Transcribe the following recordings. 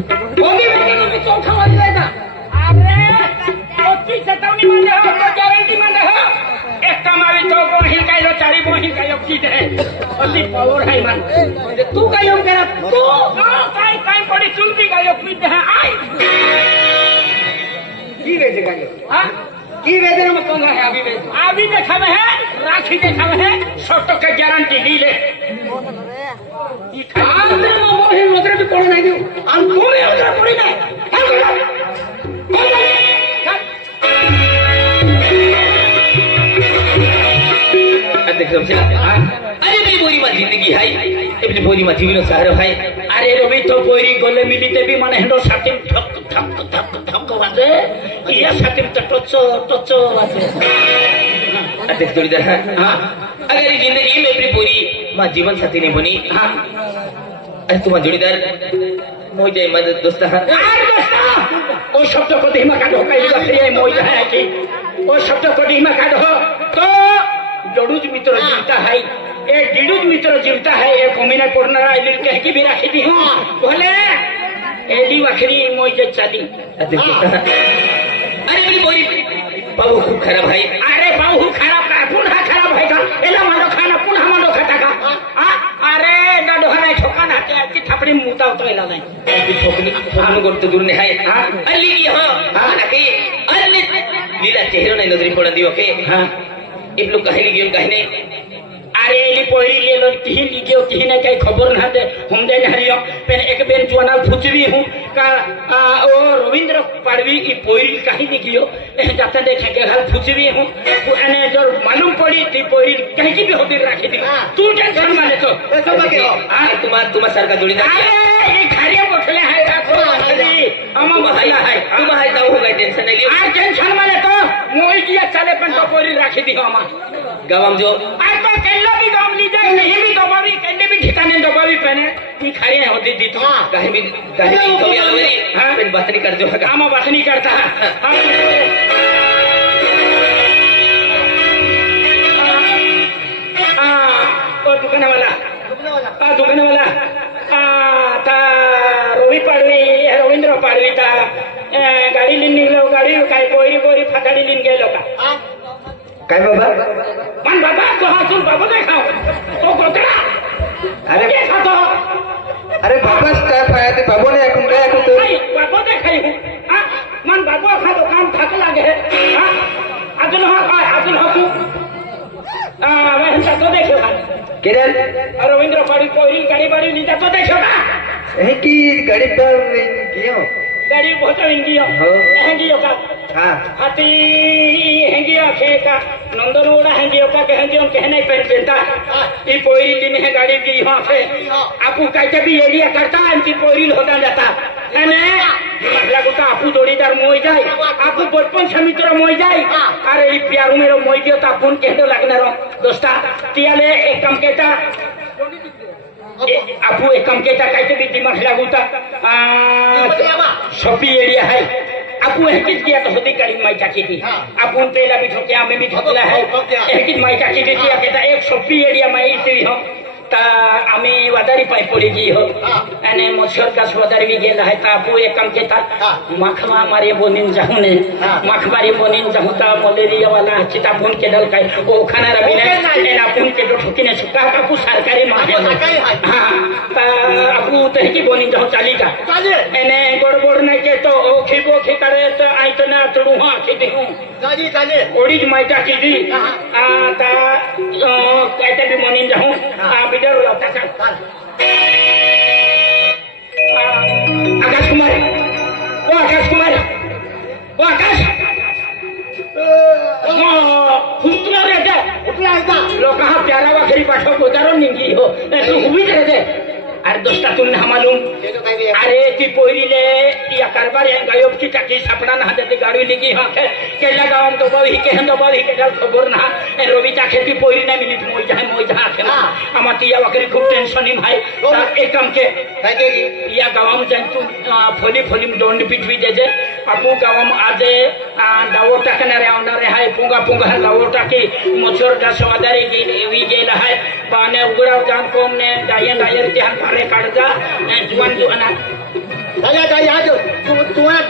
होगी बेटा तो चौथा वाली रहेगा अरे ओची चेतावनी माने हो तो गारंटी माने हो एक कमावी तो बोही कायो चारी बोही कायो की दे अली पावर है मान तू कायो करा तू काय काय पड़ी चुनती कायो की दे आई की वेजे कायो हां की वेजे में कौन है अभी देखावे है राखी देखावे है छोटो के गारंटी ली ले ई खान में मोही उधर भी कोण नहीं अन कोने उधर पड़ी नहीं देख समझा अरे मेरी बोरी मा जिंदगी है अपनी बोरी मा जीवन सहारा है अरे रवि तो बोरी गोले मिलीते भी माने हेंडो साटिम ठक ठक ठक ठक वाजे ये साटिम तो टोचो वाजे देख जोड़ीदार हां अगर ये जिंदगी में अपनी बोरी मा जीवन साथी नहीं बनी हां अरे तुम्हारा जोड़ीदार मोई जाए मदद दोस्त हां ओ शब्द को धीमा काटो कई बकरी मोई है कि ओ शब्द को धीमा काटो तो जड़ूज मित्र जीवता है एक डिडूज मित्र जीवता है एक कोमिना कोरना आइल कह की भी रखी दी हूं बोले एडी बकरी मोई जे चली अरे मेरी बोरी बाबू खूब खराब है अरे बाबू खराब का पुनः खराब है का एला मानो खाना पुनः मानो खाता का अरे डाडो हने ठोका ना की थपड़ी मुता तो एला नहीं ठोकने करते दूर ने है अली की हां नकी अली लीला चेहरा नहीं नजरी पड़ दी ओके हां इब लोग कहे लियो कहने अरे एली पोरी ले लो तीन लियो तीन कई खबर ना दे हम दे हरियो पेन एक बेन चुना फुचवी हूं का ओ रविंद्र पाड़वी की पोरी कहीं लिखियो जाते देखे के घर फुचवी हूं एने जो मालूम पड़ी थी पोरी कहीं की भी होती रखी थी तू टेंशन माने तो तुम्हारा सर का जोड़ीदार अरे ये खारिया बोतले है अरे हम महिला है तुम्हारा दाऊ होगा टेंशन नहीं लियो आ टेंशन माने तो मोई किया चले पन तो पोरी रखी थी हम गवम जो आज तो केला भी गम ली जाए नहीं भी दबावी केले भी ठिकाने दबावी पहने तू खारिया होती थी तो कहीं भी तो ये मेरी पेन बात नहीं कर जो हम बात नहीं करता दुकान वाला रवि पाड़वी रवींद्र पाड़वी था गाड़ी लिन निघलो गाड़ी काय पोरी फाटाडी लिन गेलो का काय बाबा मन बाबा तो हातून बाबा देखाव तो गोतडा अरे खातो अरे बाबा स्टाफ आया ते बाबा ने ऐकून काय ऐकतो बाबा देखाई मन बाबा खातो काम थक लागे अजून हा तू मैं जातो देखो केरल रवींद्र पाड़ी पोरी गाड़ी बाड़ी नहीं जातो देखो का है कि गाड़ी पर क्यों गाड़ी बहुत इंगियो हेंगियो का हां हाथी हेंगियो खेका नंदनोड़ा हेंगियो का हेंगियो कहने पेन पेंटा ई पोरी दिन है गाड़ी की यहां से आपू कहते भी एरिया करता इनकी पोरी होता जाता है ने लागो का आपू जोड़ीदार मोई जाए आपू बचपन से मित्र मोई जाए अरे ई प्यारू मेरो मोई दियो ता फोन कहतो लागणार दोस्ता तियाले एक काम केता आपू एक काम केता कायते भी दिमाग लागूता शॉपी एरिया है आपू एकच दिया तो होती करी माइका की थी आपण पेला भी ठोके आम्ही भी ठोकला है एकच माइका की थी केता एक शॉपी एरिया में इतरी हो ता आम्ही वदारी पाय पड़ी जी हो आणि मच्छर का वदारी भी गेला है ता आपू एक काम केता मखमा मारे बोनिन जाऊने मखबारी बोनिन जाऊता मलेरिया वाला चिता फोन के दल काय ओ खाना रबी ने एना फोन के ठोकीने सुका आपू सरकारी मागे हां ता आपू तह की बोनिन जाऊ चाली का एने गड़बड़ नहीं के तो ओखी बोखी करे तो आई तो ना तड़ू हां की हूं चाली ओडीज माइटा की दी ता कहते भी मनिन जाऊं बिडर लाता का आकाश कुमार वो आकाश फुटला रे दे लोक हा प्यारा वाखरी पाठव गोदारो निंगी हो तू उभी रे दे अरे दोस्ता तुमने मालूम अरे की पोरीले या कारबार या गायब की टाकी सापडा ना ते गाडी लिगी हा केला गावम तो बावी के हंदो बावी के दल खबर ना रवि टाके की पोरी ना मिली मोई जा के आमाती या वकरी खूब टेंशन ही भाई एक काम के या गावम जन तू फोली दोंड पिटवी दे आपू गावम आजे दावो टाकणारे आवणारे हाय पुंगा दावो टाकी मच्छर दा सवादारी गेला हाय पाने उघडा जान कोम ने दायर ध्यान पारे काढजा जुवान Saya kaya aja. Tuan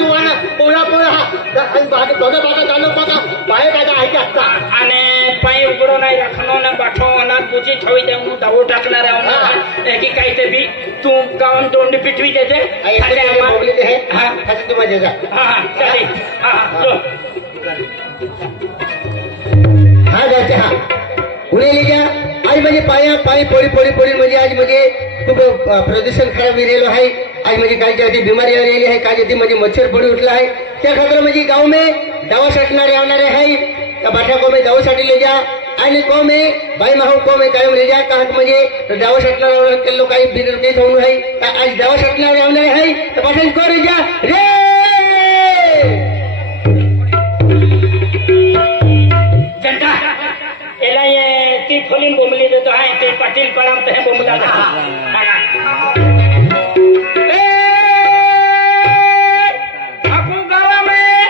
pola ha. Dan baga चालू बघा बाहेर काय ऐका आणि पाय उघडो नाही राखणो ना बाठो ना बुजी ठेवी देऊ दावो टाकणार की काही ते बी तू गावन तोंड पिटवी देते बोलले ते हा खाली तू माझ्या जा हा चालेल हा जाते हा पुणे लिजा आज म्हणजे पाणी पोळी म्हणजे आज म्हणजे खूप प्रदूषण खराब विरेलो आहे आज म्हणजे काही जाती बिमारी आलेली आहे काही जाती म्हणजे मच्छर पडी उठला आहे त्या खातर म्हणजे गाव में दवा साटणारे आवणारे आहे त्या बाठा को में दवा साठी ले जा आणि को में बाई माहू को में कायम ले जा का म्हणजे दवा साटणारे के लोक काही बिदर काही होऊन आहे आज दवा साटणारे आवणारे आहे तर पाठन को रे जा रे जनता एला ये ती खोलीन बोमली देतो आहे ते पाटील पळाम ते बोमला आपू गावा में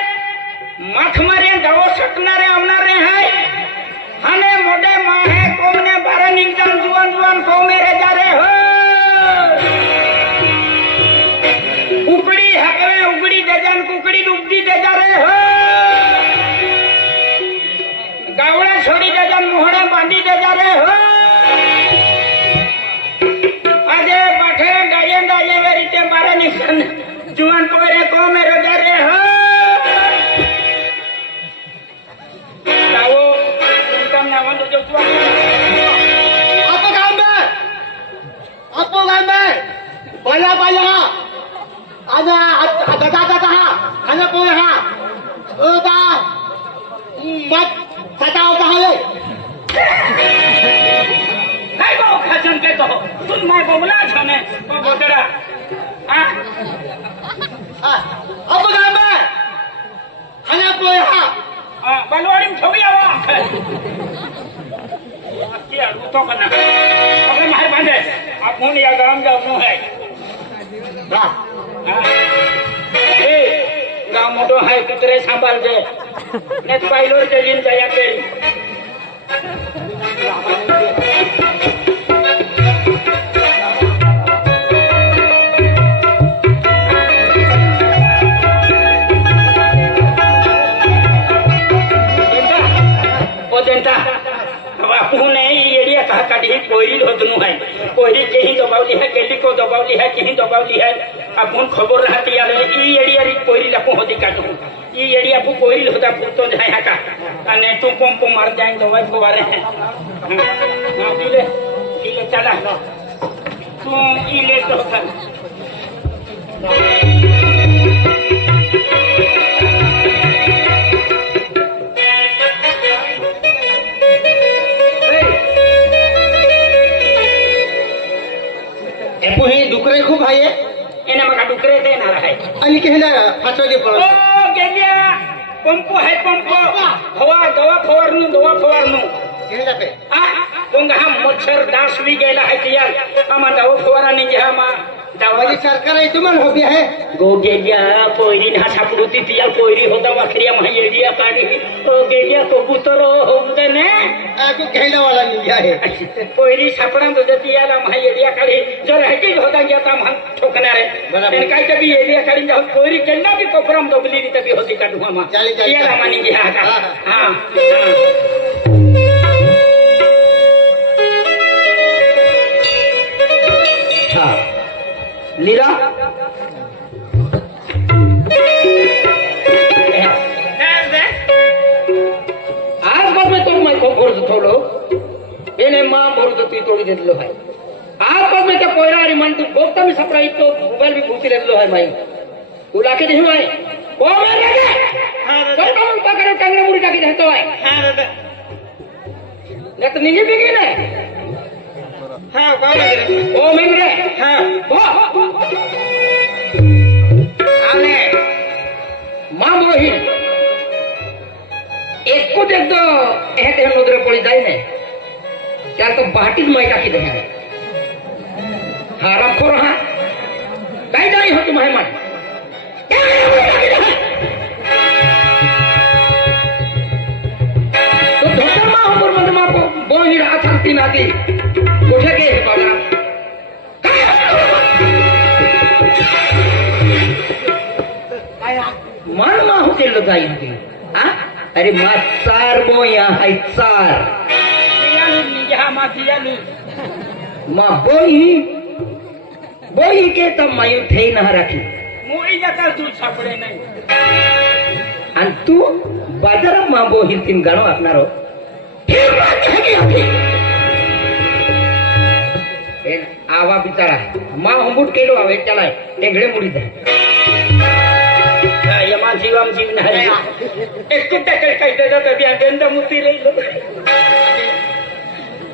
मखमरे दवा सटणारे आवणारे है हने मोडे माहे कोमने बारा निगम जुवान को मेरे जा रे हो उकड़ी हकवे उकड़ी देजन कुकड़ी डुबदी दे जा रे हो गावड़ा छोड़ी देजन मोहड़े बांधी दे जा रे हो आजे पाठे गाये गाये वेरीते बारा निगम जुवान कोरे को मेरे जा रे हो आपको गांव में पाया आजा दादा हा खाना पोय हा ओदा मत सताओ कहाले काय भाऊ खाचन के तो तुम मैं बोला छने को बोतरा हां आपको गांव में खाना पोय हा बलवाड़ी में छवि आवा क्या रूतो करना अपने मार बांधे आप मुन या गांव जाओ नो है ए गांव मोटो है कुतरे सांभाल दे ने पाइलो जलीन दया के जनता पुणे एरिया कहा काटी कोयरी होतनु है कोयरी कहीं दबावली है केली को दबावली है कहीं दबावली है अपन खबर रहती है ई एरिया री कोयरी लपो होती काटू ई एरिया पु कोयरी होता फुटतो जाय हाका अने तू पंप मार जाए दवाई फवारे हैं हां इले चला तू ई ले तो था डुकरे खूप आहे एना मका डुकरे देणार आहे आणि केला फासवागे ओ गेल्या पंप है पंप हवा दवा फवारनु केला पे कोंग हा मच्छर डास भी गेला है तियार आमा दवा फवारा नहीं घ्या मा दवाई सरकार आहे तुम्हाला हॉबी आहे गो गेल्या पोयरी ना सापडुती तिया पोयरी होता वाखरिया माहिडिया काढी ओ गेल्या कबूतर होते ने को घ्यायला वाला नाही आहे पोयरी सापडा तो तियाला माहिडिया काढी जर हकीच होता गया ता हम ठोकणार आहे पण काय कभी एरिया काढी जाऊ पोयरी केला भी कोपरम दोगली तभी होती काढू मा तियाला मानी घ्या हां हां लीला आज बाद में तुम मैं खोर थोलो एने मां भरतो ती तोडी देतलो है आज बाद में त्या कोयरारी मन तू बोलता मी सपरा इतो मोबाईल भी भूती देतलो है माई तू लाके देऊ आहे ओ मेरे गे कोण कोण पकडे टांगणे मुडी टाकी देतो आहे हां दादा नेत निजे बिगे ना हां काय ओ मेंगरे हां हो आने मां मोही एक को देख दो एहते नोदरे पड़ी जाए ने क्या तो बाटी में टाकी दे है हां रखो रहा काय जाई हो तुम्हारे मन तो धोखा मां हमर मन मां को बोही रात शांति ना दी कुछ के है बाला मान माहू केलं जाईल हा अरे मा चार बोया हाय चार मा बोई के तर मायू ठेई ना राखी मोई जाता दूध सापडे नाही आणि तू बाजारात मा बोहील तीन गाणं वागणार हो आवा बिचारा मा हुंबूट केलो आवे त्याला टेंगडे मुडी दे यमा जीवाम जीव नाही एक टाकल काही देतात अभ्यंत मुती रहिलो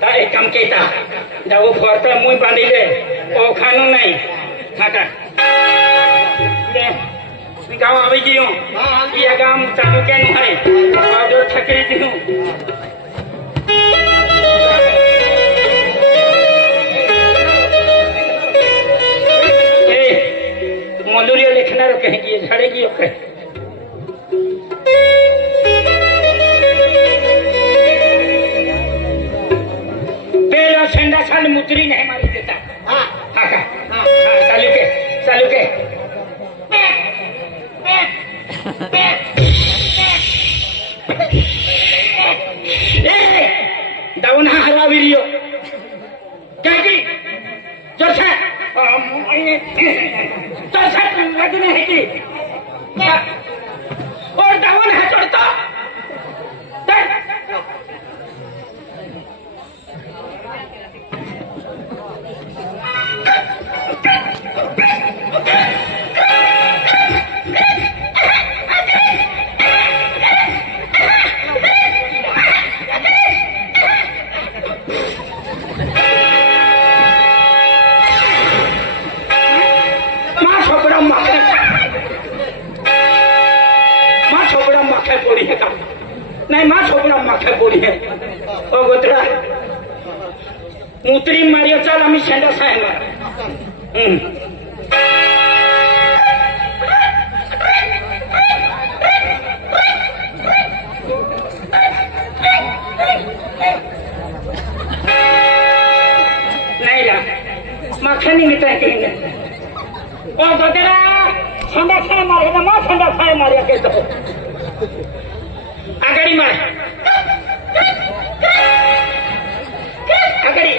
काय काम केता जाऊ फरता मुई बांधिले ओ खानो नाही खाटा गाव आवी जियो या गाम चालू के नाही बाजू ठकरी दिनु मधुरिया लिखना कहेंगे झड़ेगी ओके पेला सेंडा साल मुचरी नहीं मारी देता हाँ का चालू के डाउन हरा वीडियो क्या की जोरसे लगने है कि और डाउन है चढ़ता नहीं माँ छोकरा माखे पोड़ी है ओ गोतरा मुतरी मारियो चल आम्ही शेंडा साय मार नहीं ला माखे नहीं मिटा कहेंगे ओ गोतरा शेंडा साय मारे ना माँ शेंडा साय मारिया के तो आगड़ी मार आगड़ी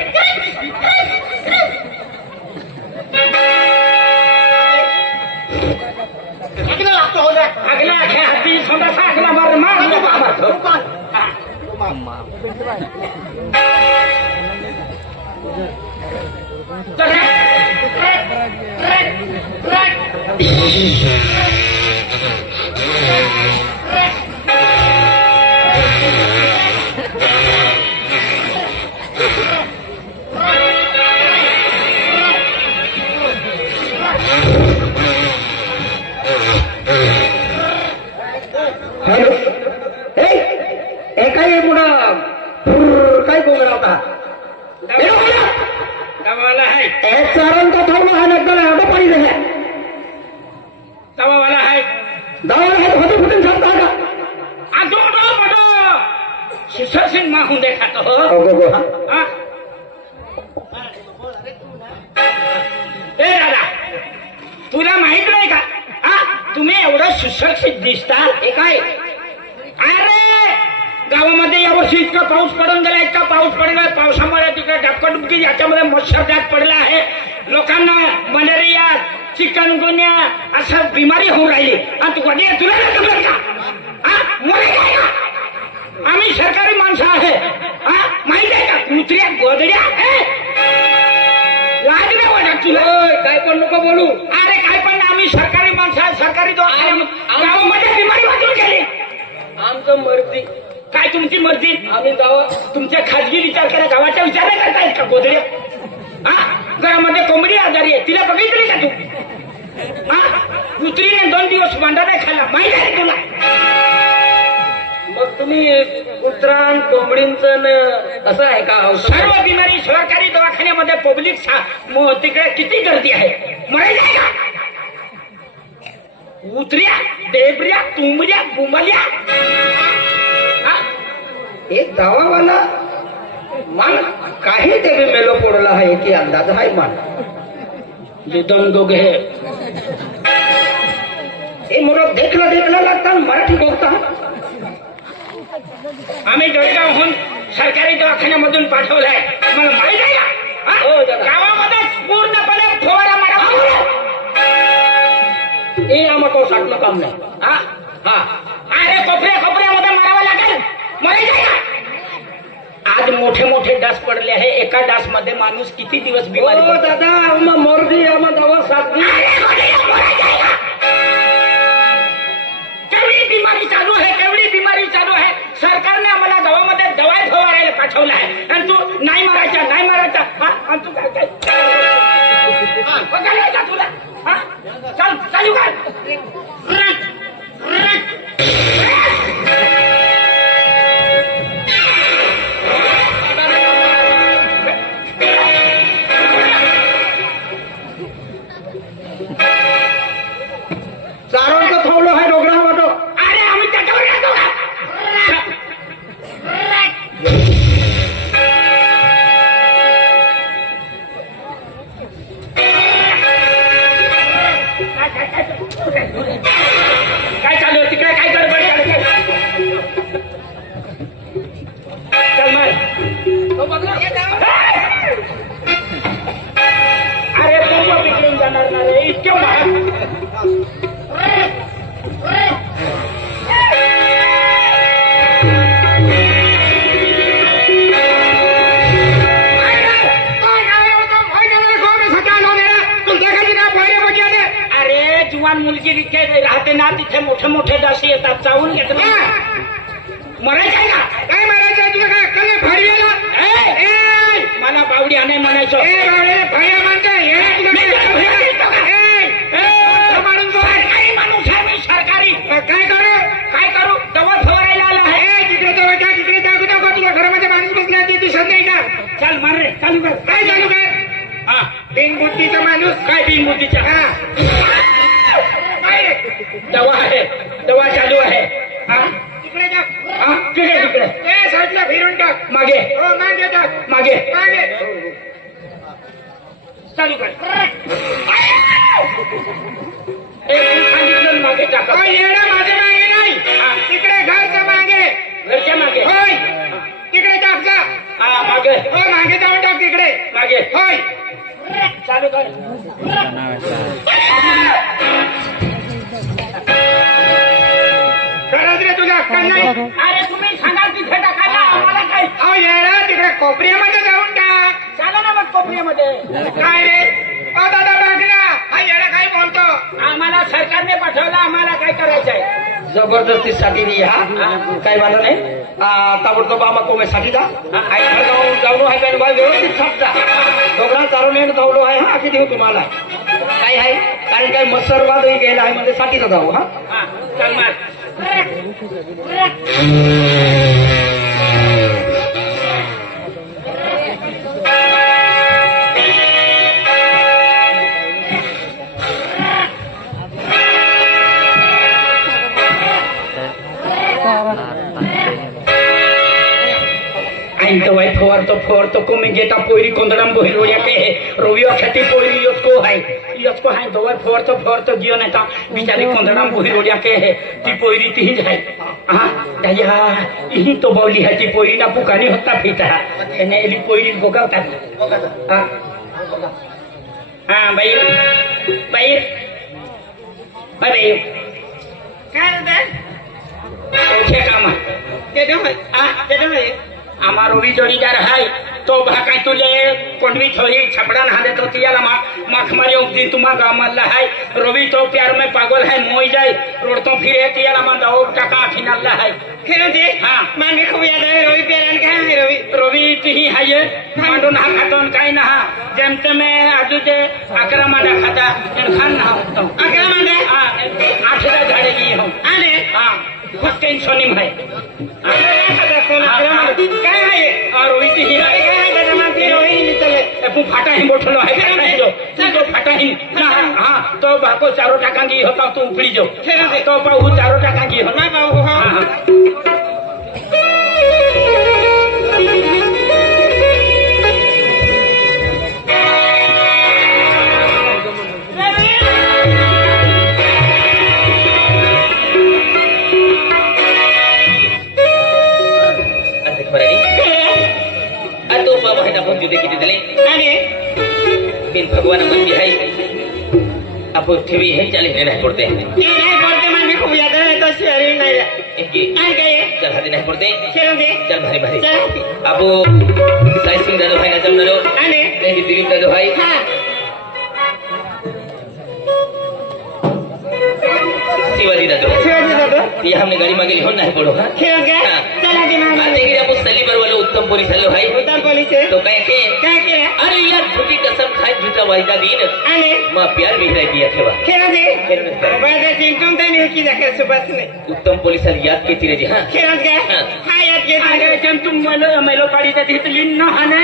अगला आखे हाथी सोना सा अगला मार काय गोंगरा होता दवावाला है चारण का थोड़ा है नकल है तो पानी दे दवावाला है होते फुटन छापता का आजो बडो शिशर सिंह माहून देखा तो हां ए दादा तुला माहित नाही का तुम्ही एवढं सुशिक्षित दिसता हे काय अरे गावामध्ये यावर्षी इतका पाऊस पडून गेला इतका पाऊस पडला पावसामुळे तिकडे डबकडुबकी याच्यामध्ये मच्छर जात पडला आहे लोकांना मलेरिया चिकनगुन्या असं बिमारी होऊन राहिली आणि तू कधी तुला नाही जमलं का आम्ही सरकारी माणसं आहे माहिती आहे का कुत्र्या गोदड्या लाज नाही वाटत तुला काय पण नको बोलू अरे काय पण आम्ही सरकारी माणसं आहे सरकारी गावामध्ये बिमारी वाचून गेली आमचं मर्जी काय तुमची मर्जी आम्ही गावात तुमच्या खाजगी विचार करा गावाचा विचार नाही करतायत का गोदड्या घरामध्ये कोंबडी आजारी आहे तिला बघितली का तू कुत्रीने 2 दिवस मांडा नाही खाल्ला माहिती आहे तुला मग तुम्ही कुत्रान कोंबडींचं असं आहे का सर्व बिमारी सरकारी दवाखान्यामध्ये पब्लिक तिकडे किती गर्दी आहे माहिती आहे का उतऱ्या डेबऱ्या तुंबऱ्या बुंबल्या एक गावावाला मान काही देवी मेलो पडला आहे की अंदाज आहे मान दुधन दोघे हे मोर देखला लागता मराठी बोलता आम्ही जळगावहून सरकारी दवाखान्यामधून पाठवलाय मला माहित आहे का हो दादा. गावामध्ये पूर्णपणे फवारा मारा हे आम्हाला साठलं काम नाही. हा हा अरे कोपऱ्यामध्ये मारावं लागेल माहित आहे का आज मोठे डास पडले आहे एका डास मध्ये माणूस किती दिवस बिमारी हो दादा आम्हा मोरडी आम्हा दवा साधली. केवढी बिमारी चालू आहे सरकारने आम्हाला गावामध्ये दवाई फवारायला पाठवलं आहे आणि तू नाही मारायचा हा? आणि तू काय बघायला का तुला हा? चल चालू काय चारोळचं थावलं आहे डोंगरा वाटो. अरे आम्ही त्याच्यावर येतो का काय चालू आहे तिकडे काय गडबड चल मग अरे पूर्व बिघडून जाणार ना रे इतकं महाग अरे जुवान मुलगी तिथे राहते ना तिथे मोठे डासी येतात चावून घेत ना मरायचं आहे का काय मरायचं आहे तुला काय भाडीला मला बावडी आणाय म्हणायचं माणूस आहे मी सरकारी काय करू दवा फवारायला आला आहे तिकडे तुला घरामध्ये माणूस बसला ते दिसत नाही का चल मार रे चालू कर काय चालू कर हा बिनबुद्धीचा माणूस काय बिनबुद्धीचा काय दवा आहे दवा चालू आहे हा तिकडे टाक हा तिकडे ते साईडला फिरून टाक मागे हो मागे टाक मागे चालू कर सांगितलं मागे टाक येणं माझ्या मागे नाही तिकडे घरच्या मागे होय तिकडे टाक जा हा मागे हो मागे जाऊन टाक तिकडे मागे होय चालू कर खरंच रे तुझ्या अक्कल नाही अरे तुम्ही सांगा तिथे टाकायला आम्हाला काय येणं तिकडे कोपऱ्यामध्ये जाऊन टाक चाला ना मग कोपऱ्यामध्ये काय रे दादा बघ ना हा येणं काय बोलतो आम्हाला सरकारने पाठवलं आम्हाला काय करायचंय जबरदस्तीसाठी नाही हा काही वाला नाही ताबडतोब आम्हा कोमेसाठी जा जाऊन आहे काय बाय व्यवस्थित सापता डोंगरा चालवणे धावलो आहे हा किती तुम्हाला काय आहे कारण काय मत्सरवादही गेला आहे म्हणजे साठीचा जाऊ हा चल मार आईन दवाई फवारतो कोमी गेटा पोयरी कोंदडम बोहिलो याके रोवियो खेती पोयरी योचको हाय दवाई फवारतो जियो नेता बिचारी कोंदडम बोहिलो याके ती पोयरी ती जाय हा दया ही तो बावली है ती पोयरी ना पुकानी होता फिता एने एली पोयरी गोगावता हा हा बाई काय रे काम आम्हा रोवी जोडीदार हाय तो भाकाय तुले कोंडवी थोड़ी छपड़ा नहा दे तो तियाला माख मारी उगदी तुमा गामल्ला है रोवी तो प्यार में पागल है मोई जाए रोड तो फिर तियाला मा दाओ टाका फिनाल्ला है खेल दे हां मांगे खूब याद है रोवी प्यारन काय है रोवी तिही है ये मांडो नहा खातोन काय नहा जेमते में आजू ते अकरा मांडा खाता खान नहा तो अकरा मांडा हां 8 झाडे की हो आले हां खूप टेन्शन है काय आहे रोहित ही फाटा ही मोठलो है तो फाटा ही हाँ तो बाको चारो टाका की होता तू उपड़ी जो तो पाऊ चारो टाका की होता आपण ठेवी हे चालीस नाही पडते ये नाही पडते म्हणजे खूप यात्रा येतो शहरी नाही काय काय चल हाती नाही पडते खेळू दे चल भारी भारी चल आपण साई सिंग दादो भाई ना जमलो आणि नाही दिलीप दादो भाई हा शिवाजी दादो शिवाजी दादा ये हमने गाड़ी मागे लिखो नहीं पड़ो हाँ खेळू दे हाँ। चला की आते नाही कि आप सली पर वाले उत्तम पुलिस हल्लो भाई उत्तर पोलीस आहे. तो कहे के काय केलं अरे यार झूठी कसम खाए झूठा वायदा दीन आणि माँ प्यार भी रह दिया थे वाह खेळू दे खेळू दे. बरं चिंतून तर नाही की जाके सुबह नाही उत्तम पुलिस याद के तीरे जी हाँ खेळू दे हाँ। हा यात घेत अरे जन तुम मेलो पाड़ी का दी लिन न हने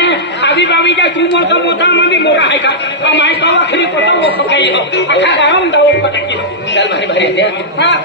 अभी बाबी जा तू मोटा मोटा में भी मोटा है का कमाई का आखिरी को तो वो कहीं हो अखा गांव दाव पटकी चल भाई भाई दे हां